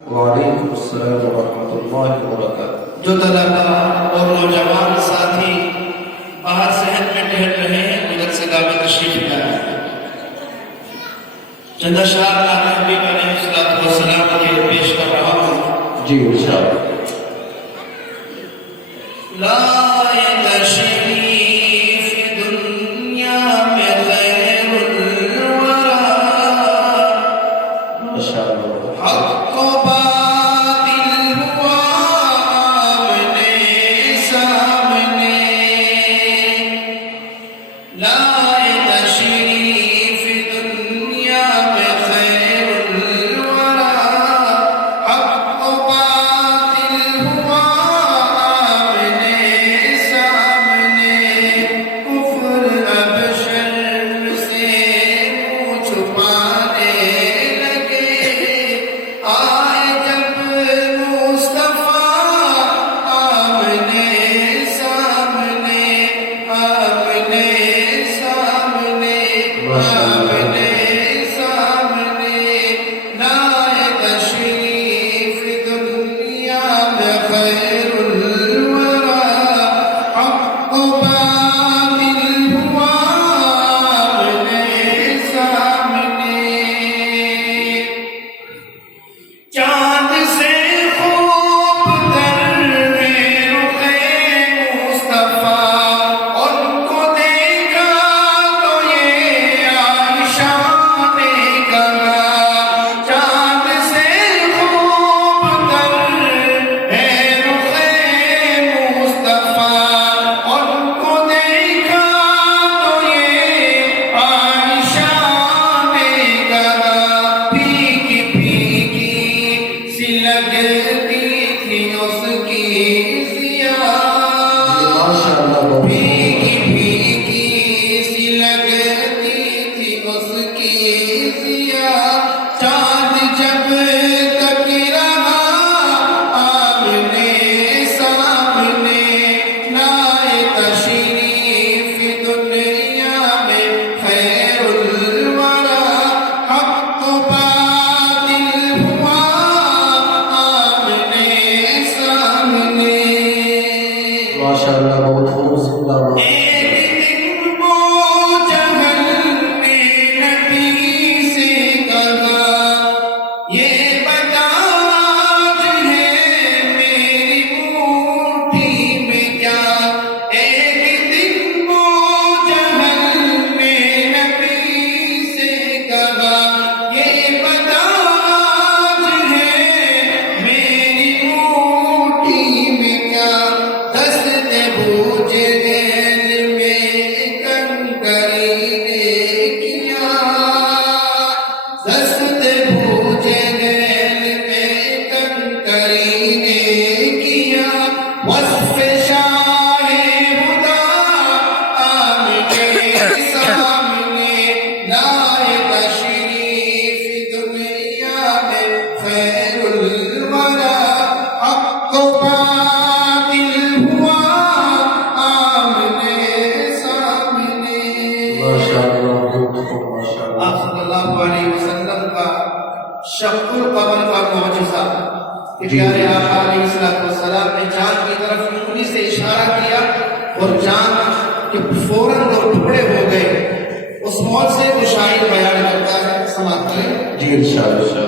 وعلیکم السلام ورحمۃ اللہ وبرکاتہ۔ جو طلبا اور نوجوان ساتھی باہر صحت میں ٹہل رہے ہیں ادھر سے گاہ میں تشریف لائیں۔ چند اشعار حبیب علیہ الصلوۃ والسلام کے پیش کر رہا ہوں۔ جی انشاءاللہ۔ لا تشریف دنیا میں خیر الورا، ماشاءاللہ۔ حق و باطل ہوا آمنے سامنے، لا تشریف دنیا میں خیر الورا، حق و باطل ہوا آمنے سامنے، کفر اب شرم سے منہ چھپانے لگے، آئے جب مصطفیٰ آمنے سامنے، آمنے سامنے، آمنے سامنے، لائے تشریف دنیا میں خیر الورا، حق و باطل ہوا آمنے سامنے، چاند سے خوب تر ہے رخ مصطفیٰ، ان کو دیکھا تو یہ عائشہ نے کہا، چاند سے خوب تر ہے رخ مصطفیٰ، ان کو دیکھا تو یہ عائشہ نے کہا، بھیگی بھیگی سی لگتی تھی اس کی ضیاء، ماشاءاللہ۔ بھیگی بھیگی سی لگتی تھی اس کی ضیاء، چاند جب تک رہا آمنے سامنے، لائے تشریف دنیا میں خیر الورا، حق و باطل ہوا آمنے سامنے، ماشاءاللہ، بہت خوبصورت آواز۔ ایک دن وہ جہل نے نبی سے کہا، یہ بتا آج ہے میری مٹھی میں کیا، ایک دن وہ جہل نے نبی سے کہا، یہ بتا آج ہے میری مٹھی میں کیا، دست بوجھ گیل میں کنکری نے کیا، دست بوجھ گیل میں کنکری نے کیا، وصف شاہ ہدا آمنے سامنے، لائے تشریف دنیا میں خیر الورا، حق و باطل ہوا آمنے سامنے۔ ماشاءاللہ، بہت خوب، ماشاءاللہ۔ آپ صلی اللہ علیہ وسلم کا شق القمر کا معجزہ کہ پیارے آقا علیہ السلام نے چاند کی طرف انگلی سے اشارہ کیا اور چاند کے فوراً دو ٹکڑے ہو گئے، اس موت سے وہ شاعر بیان کرتا ہے، سماعت کریں۔ جی انشاءاللہ۔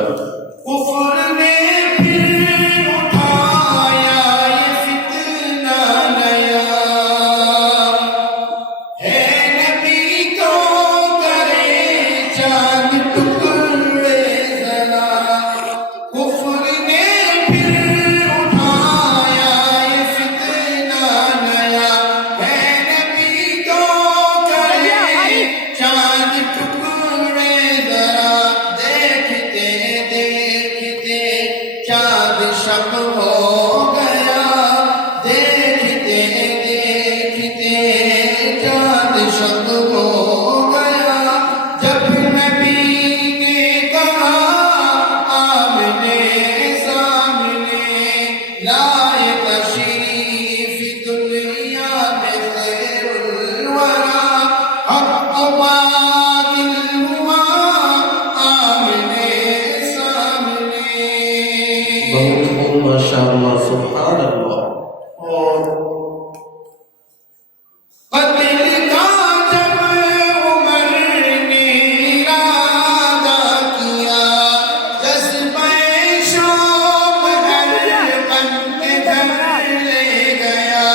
کفر نے پھر اٹھایا یہ فتنہ نیا، ہے نبی تو کرے چاند ٹکڑے ذرا، کفر نے پھر اٹھایا یہ فتنہ نیا، ہے نبی تو کرے چاند ٹکڑے ذرا، دیکھتے دیکھتے چاند شب ہو گیا، دیکھتے دیکھتے چاند شب ہو گیا، جب نبی نے کہا آمنے سامنے، لائے تشریف دنیا میں خیر الورا، حق و باطل ہوا آمنے سامنے، بہت خوب ماشاء اللہ سبحان اللہ اور قتل کا جب عمر نے ارادہ کیا جذبہ شوق ہر بند دھر لے گیا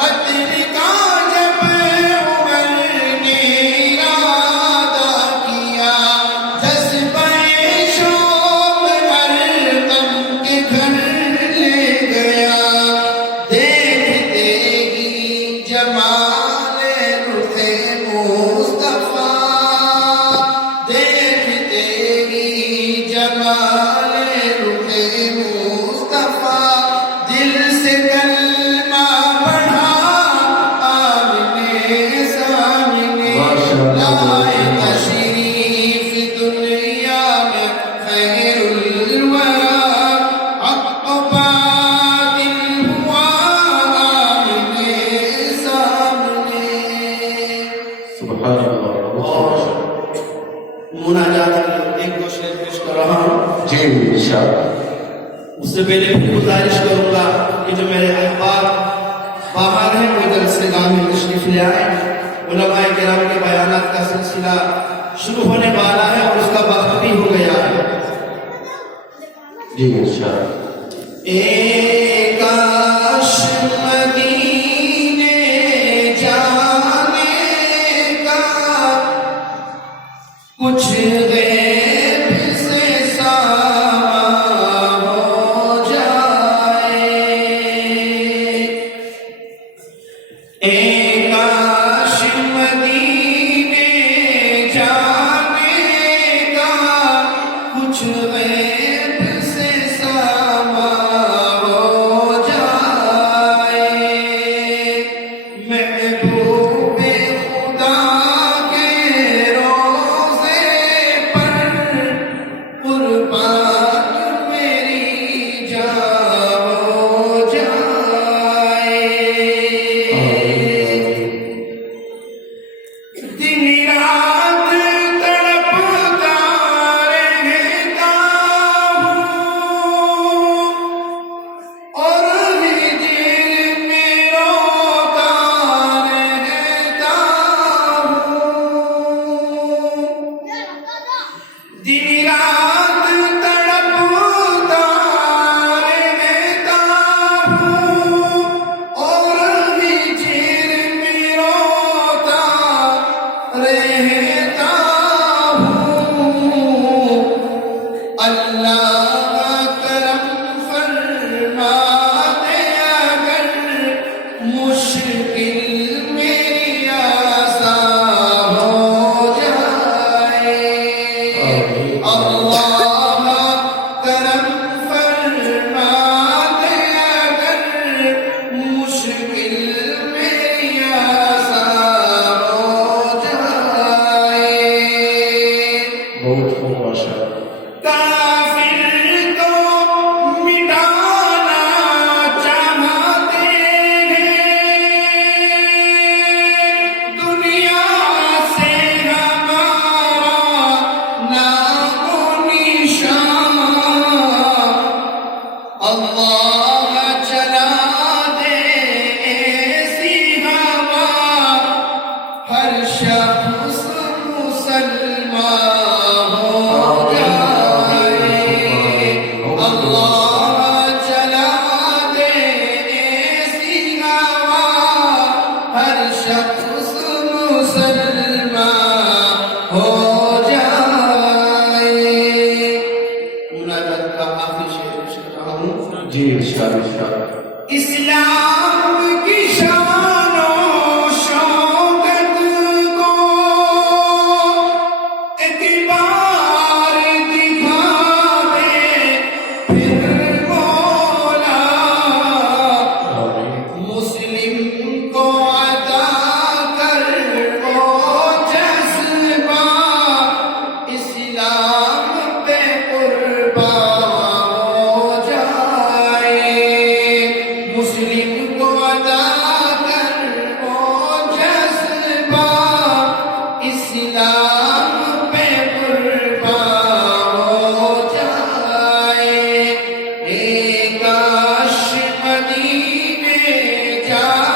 قتل کا جب عمر نے ارادہ کیا جذبہ شوق ہر بند دھر لے گیا دیکھتے ہی جمال رخ مصطفیٰ دیکھتے ہی جمال رخ مصطفیٰ دل سے کلمہ پڑھا آمنے سامنے لائے تشریف دنیا میں خیر الورا حق باطل ہوا آمنے سامنے سبحان اللہ اور مناجات کے ایک دو شعر پیش کر رہا ہوں جی انشاءاللہ اس سے پہلے بھی گزارش کروں گا کہ جو میرے احباب باہر ہیں وہ ادھر سے گاہ میں تشریف لے آئے علماء کرام کے بیانات کا سلسلہ شروع ہونے والا ہے اور اس کا وقت بھی ہو گیا ہے جی انشاءاللہ کاش مدینے جانے کا کچھ غیب سے سامان ہو جائے کاش مدینے جانے کا کچھ غیب سے سامان ہو جائے محبوب خدا کے روزے پر قربان میری جان ہو جائے دن رات تڑپتا رہتا ہوں اور ہجر میں روتا رہتا ہوں دن رات تڑپتا رہتا ہوں اور ہجر میں روتا رہتا ہوں اللہ کرم فرما دے اگر مشکل میری آسان ہو جائے اللہ کرم فرما دے اگر مشکل میری آسان ہو جائے بہت خوب ماشاء اللہ کافر کو مٹانا چاہتے ہیں دنیا سے ہمارا نام و نشان اللہ چلا دے ایسی ہوا ہر شخص مسلمان ہو جائے اللہ چلا دے ایسی ہوا ہر شخص مسلمان ہو جائے مناجات کا آخری شعر پیش کر رہا ہوں جی انشاءاللہ اسلام کی شان و شوکت کو اعتبار دکھا دے پھر مولا مسلم کو عطا کر وہ جذبہ اسلام پہ قربان ہو جائے مسلم کو عطا کر وہ جذبہ اسلام پہ قربان ہو جائے کیا